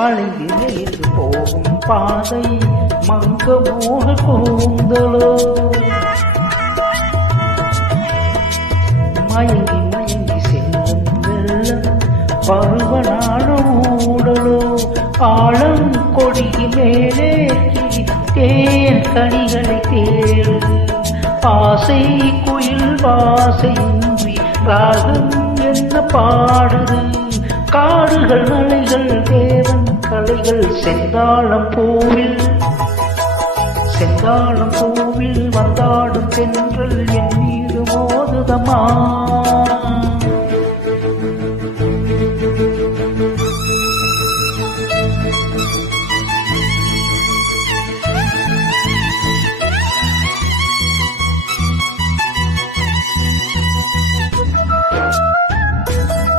வழிந்து நெய்து போகும் பாதை மங்க மோக கூந்தலோ மயங்கி மயங்கி செல்லும் வெள்ளம் பருவனான ஊடலோ ஆழம் கொடிக்கு மேலே தேன் கனிகளை தேடு ஆசை குயில் வாசையின்றி ராகம் என்ன பாடுது காடுகள் மலைகள் தேவன் கலைகள் செந்தாளம் பூவில் வந்தாடும் தென்றல் என் மீது மோதுதமா